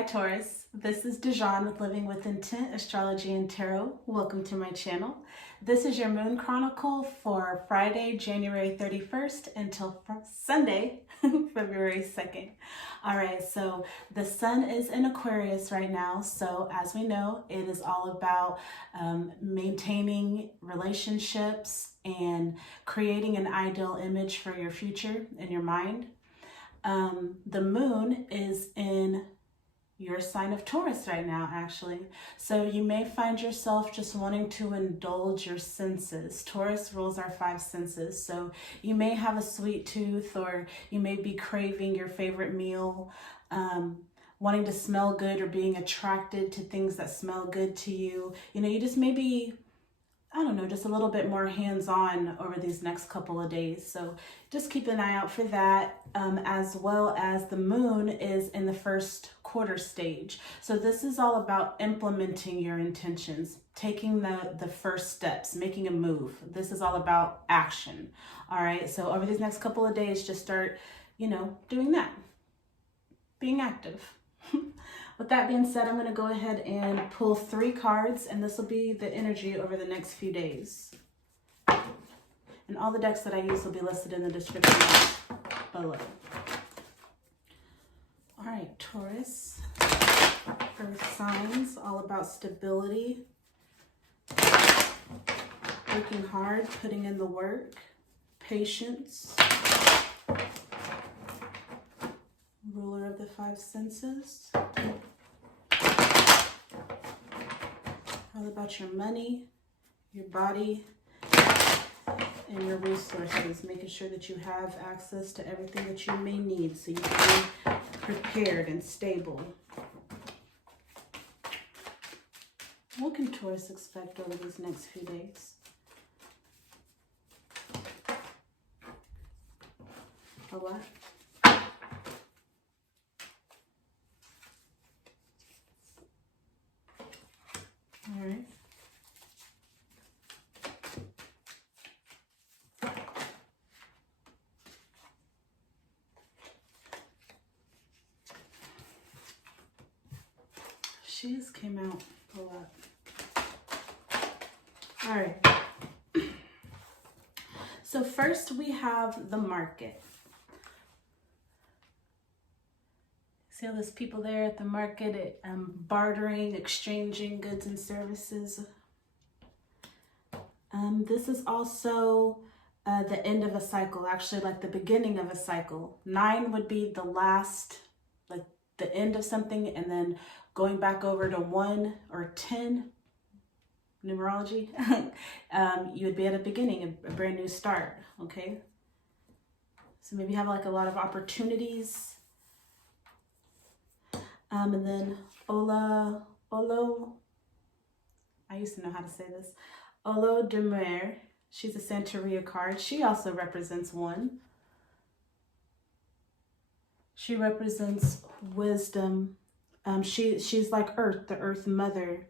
Hi Taurus, this is Dijon with Living with Intent, Astrology and Tarot. Welcome to my channel. This is your moon chronicle for Friday, January 31st until Sunday, February 2nd. All right, so the sun is in Aquarius right now. So as we know, it is all about maintaining relationships and creating an ideal image for your future in your mind. The moon is in your sign of Taurus right now, actually. So you may find yourself just wanting to indulge your senses. Taurus rules our five senses. So you may have a sweet tooth, or you may be craving your favorite meal, wanting to smell good or being attracted to things that smell good to you. You know, you just may be, I don't know, just a little bit more hands-on over these next couple of days. So just keep an eye out for that, as well as the moon is in the first quarter stage. So this is all about implementing your intentions, taking the first steps, making a move. This is all about action. All right, so over these next couple of days, just start, doing that, being active. With that being said, I'm going to go ahead and pull 3 cards, and this will be the energy over the next few days. And all the decks that I use will be listed in the description box below. All right, Taurus, earth signs, all about stability, working hard, putting in the work, patience, ruler of the 5 senses. All about your money, your body, and your resources, making sure that you have access to everything that you may need so you can be prepared and stable. What can Taurus expect over these next few days? A lot. All right. She just came out a lot. All right. So first we have the market. See all those people there at the market, bartering, exchanging goods and services. This is also the end of a cycle, actually like the beginning of a cycle. 9 would be the last, like the end of something, and then going back over to 1 or 10, numerology, you would be at a beginning, a brand new start, okay? So maybe you have like a lot of opportunities. And then Olo, I used to know how to say this, Olo de Mer, she's a Santeria card. She also represents 1. She represents wisdom. She's like Earth, the Earth Mother.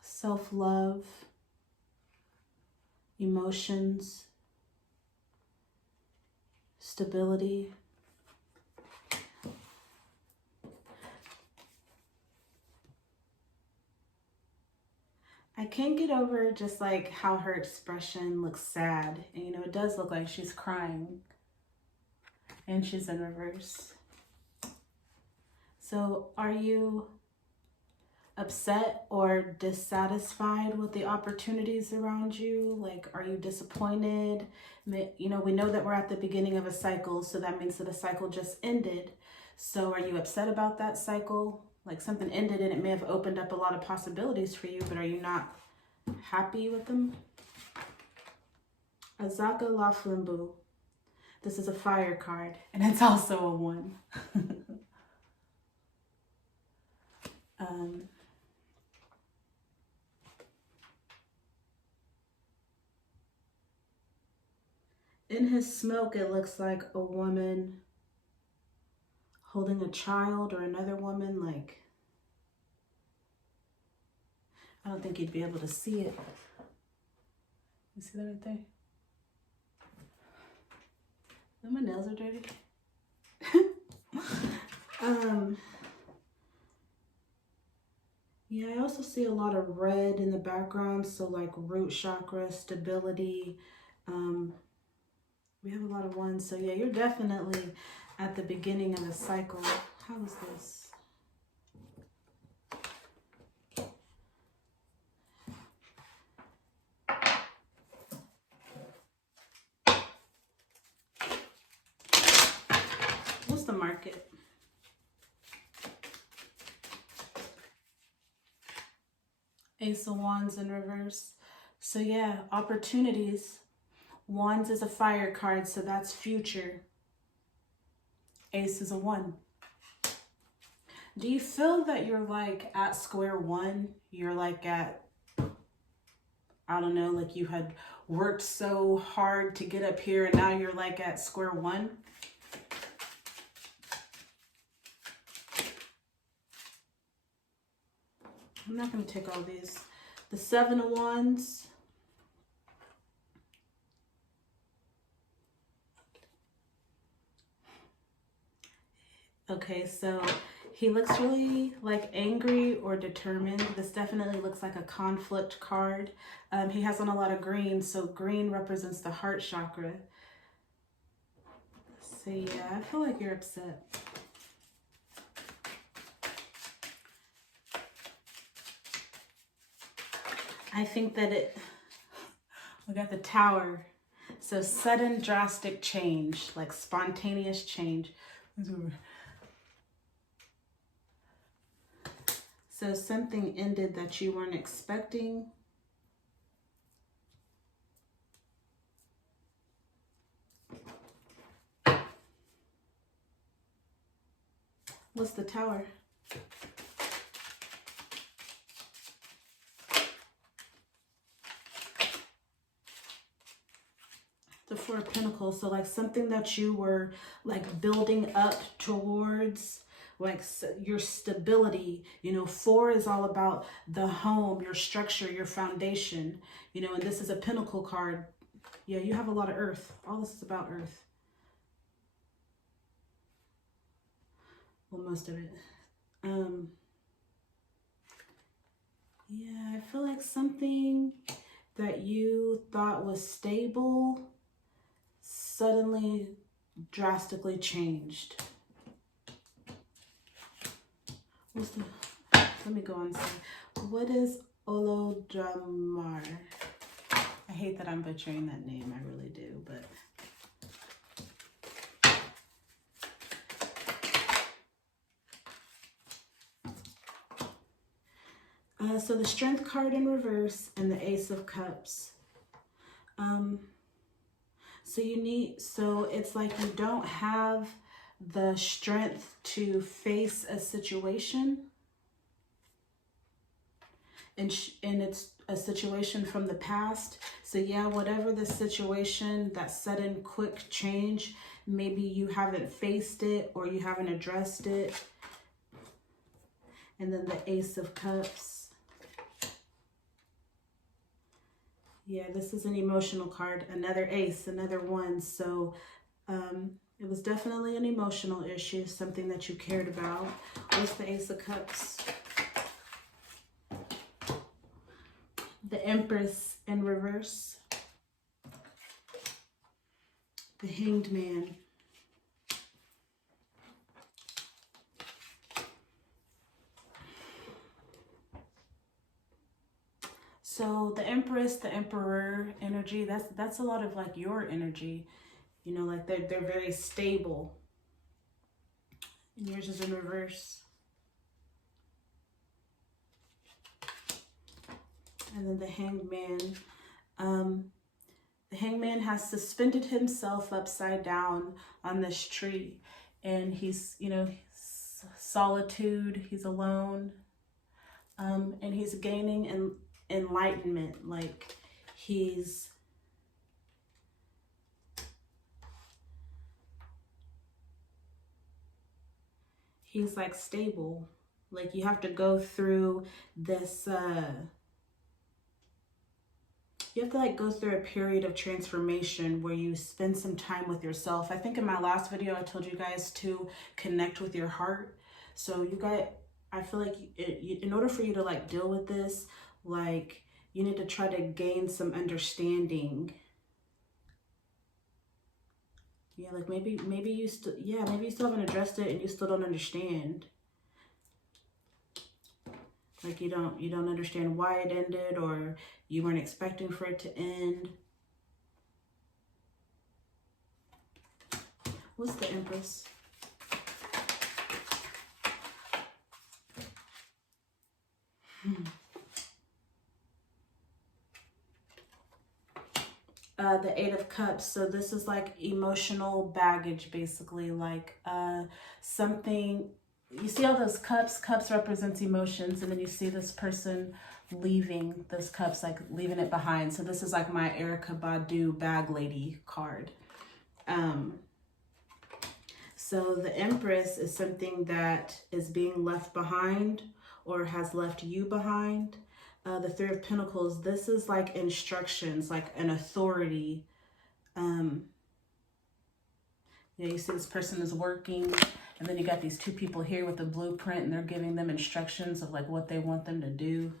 Self-love, emotions, stability. I can't get over just like how her expression looks sad. And it does look like she's crying. And she's in reverse. So are you upset or dissatisfied with the opportunities around you? Like, are you disappointed? We know that we're at the beginning of a cycle, so that means that a cycle just ended. So are you upset about that cycle? Like something ended and it may have opened up a lot of possibilities for you, but are you not happy with them? Azaka La Flambeau. This is a fire card, and it's also a 1. In his smoke, it looks like a woman holding a child or another woman. Like, I don't think you'd be able to see it. You see that right there? My nails are dirty. Yeah, I also see a lot of red in the background, so like root chakra, stability. We have a lot of ones, so yeah, you're definitely at the beginning of the cycle. How is this? What's the market? Ace of Wands in reverse. So yeah, opportunities. Wands is a fire card, so that's future. Ace is a 1. Do you feel that you're like at square one? You're like at, I don't know, like you had worked so hard to get up here and now you're like at square one? I'm not going to take all these. The 7 of Wands. Okay, so he looks really like angry or determined. This definitely looks like a conflict card. He has on a lot of green, so green represents the heart chakra. So yeah, I feel like you're upset. I think that we got the Tower. So sudden drastic change, like spontaneous change. So something ended that you weren't expecting. What's the Tower? The 4 of Pentacles. So like something that you were like building up towards, like your stability. You know, 4 is all about the home, your structure, your foundation, you know, and this is a Pentacle card. Yeah, you have a lot of earth. All this is about earth. Well, most of it. Yeah, I feel like something that you thought was stable suddenly drastically changed. What's the, let me go on and say, what is Olodramar? I hate that I'm butchering that name, I really do, but so the Strength card in reverse and the Ace of Cups. So it's like you don't have the strength to face a situation, and it's a situation from the past. So yeah, whatever the situation, that sudden quick change, maybe you haven't faced it or you haven't addressed it. And then the Ace of Cups. Yeah, this is an emotional card, another ace, another 1. So it was definitely an emotional issue, something that you cared about. What's the Ace of Cups? The Empress in reverse. The Hanged Man. So the Empress, the Emperor energy, that's a lot of like your energy. You know, like they're very stable. And yours is in reverse. And then the Hanged Man. The Hangman has suspended himself upside down on this tree. And he's, you know, solitude, he's alone. And he's gaining enlightenment. Like he's like stable. Like you have to go through this you have to like go through a period of transformation where you spend some time with yourself. I think in my last video, I told you guys to connect with your heart. So you guys, I feel like in order for you to like deal with this, like you need to try to gain some understanding. Yeah, like maybe you still, yeah, maybe you still haven't addressed it and you still don't understand. Like you don't understand why it ended, or you weren't expecting for it to end. What's the Empress? The Eight of Cups. So this is like emotional baggage, basically, like something. You see all those cups? Cups represents emotions, and then you see this person leaving those cups, like leaving it behind. So this is like my Erykah Badu bag lady card. So the Empress is something that is being left behind or has left you behind. The Three of Pentacles, this is like instructions, like an authority. Yeah, you see this person is working, and then you got these two people here with a blueprint, and they're giving them instructions of like what they want them to do.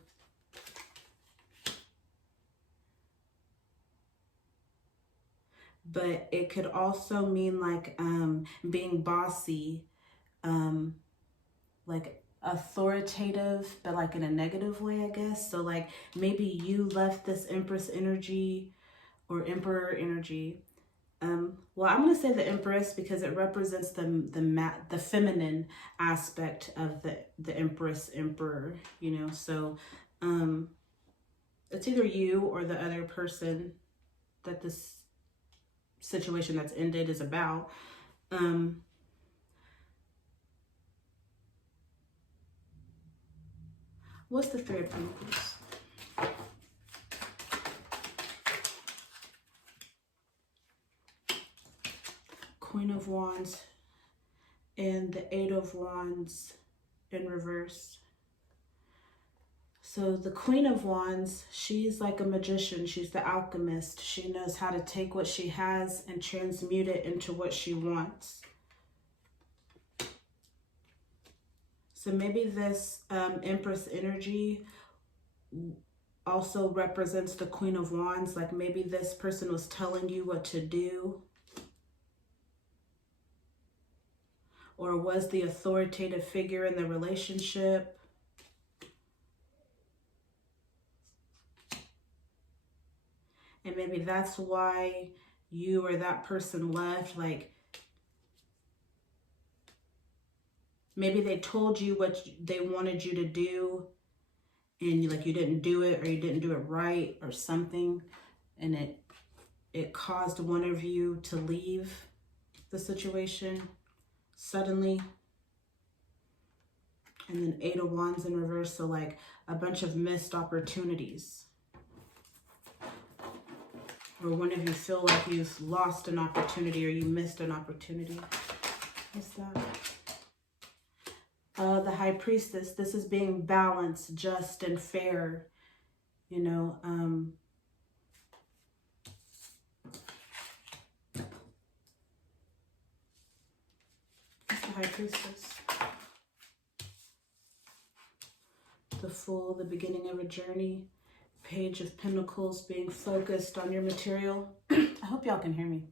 But it could also mean like being bossy, like authoritative, but like in a negative way, I guess. So like maybe you left this Empress energy or Emperor energy. Well, I'm gonna say the Empress because it represents the feminine aspect of the Empress, Emperor, you know. So it's either you or the other person that this situation that's ended is about. What's the Three of Pentacles? Queen of Wands and the Eight of Wands in reverse. So the Queen of Wands, she's like a magician. She's the alchemist. She knows how to take what she has and transmute it into what she wants. So maybe this Empress energy also represents the Queen of Wands. Like maybe this person was telling you what to do, or was the authoritative figure in the relationship. And maybe that's why you or that person left. Like maybe they told you what they wanted you to do, and you didn't do it, or you didn't do it right or something, and it caused one of you to leave the situation suddenly. And then Eight of Wands in reverse, so like a bunch of missed opportunities. Or one of you feel like you've lost an opportunity or you missed an opportunity. What's that? The High Priestess, this is being balanced, just, and fair, you know. What's the High Priestess? The Fool, the beginning of a journey. Page of Pentacles, being focused on your material. I hope y'all can hear me.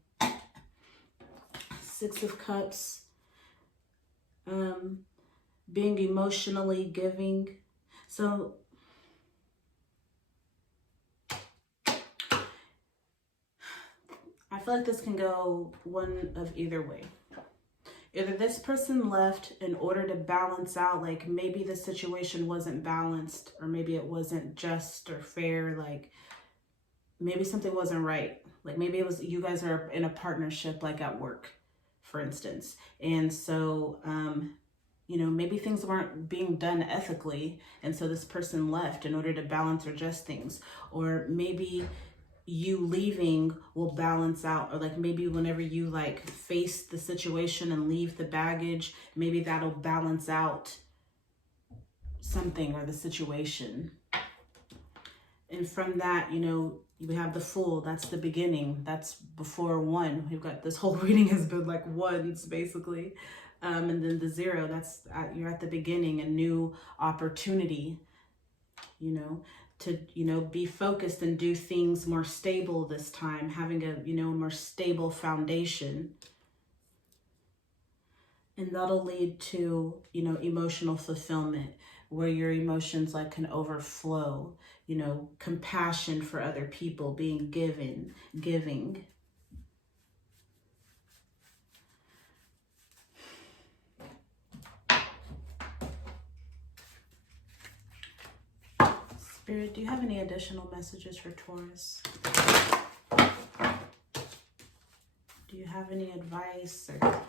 Six of Cups. Being emotionally giving. So I feel like this can go one of either way. Either this person left in order to balance out, like maybe the situation wasn't balanced, or maybe it wasn't just or fair, like maybe something wasn't right. Like maybe it was, you guys are in a partnership, like at work, for instance. And so, you know, maybe things weren't being done ethically, and so this person left in order to balance or adjust things. Or maybe you leaving will balance out, or like maybe whenever you like face the situation and leave the baggage, maybe that'll balance out something or the situation. And from that, you know, we have the Fool. That's the beginning. That's before 1. We've got this whole reading has been like ones, basically. And then the 0, that's you're at the beginning, a new opportunity, you know, to, you know, be focused and do things more stable this time, having a, you know, more stable foundation. And that'll lead to, you know, emotional fulfillment, where your emotions like can overflow, you know, compassion for other people, being giving. Spirit, do you have any additional messages for Taurus? Do you have any advice or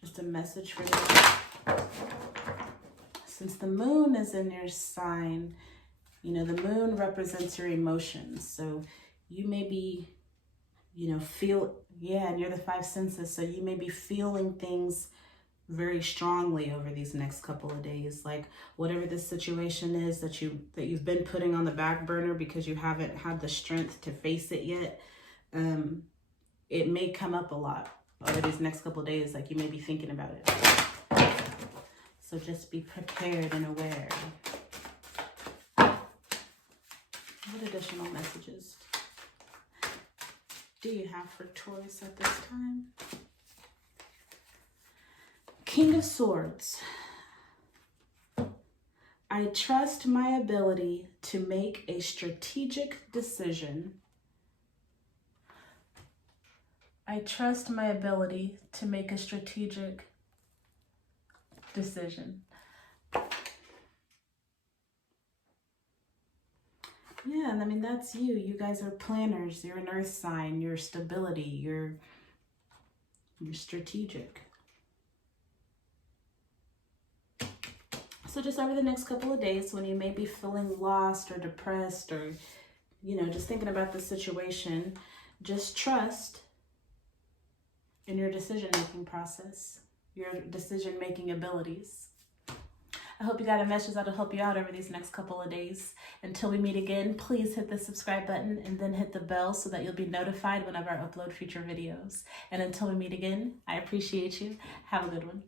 just a message for them? Since the moon is in your sign, you know, the moon represents your emotions. So you may be, you know, and you're the 5 senses. So you may be feeling things very strongly over these next couple of days. Like whatever this situation is that you've been putting on the back burner because you haven't had the strength to face it yet. It may come up a lot over these next couple of days. Like you may be thinking about it. So just be prepared and aware. What additional messages do you have for Taurus at this time? King of Swords. I trust my ability to make a strategic decision. I trust my ability to make a strategic decision. Yeah, and I mean, that's you. You guys are planners. You're an earth sign. You're stability. You're strategic. So just over the next couple of days when you may be feeling lost or depressed or, you know, just thinking about the situation, just trust in your decision-making process, your decision-making abilities. I hope you got a message that'll help you out over these next couple of days. Until we meet again, please hit the subscribe button and then hit the bell so that you'll be notified whenever I upload future videos. And until we meet again, I appreciate you. Have a good one.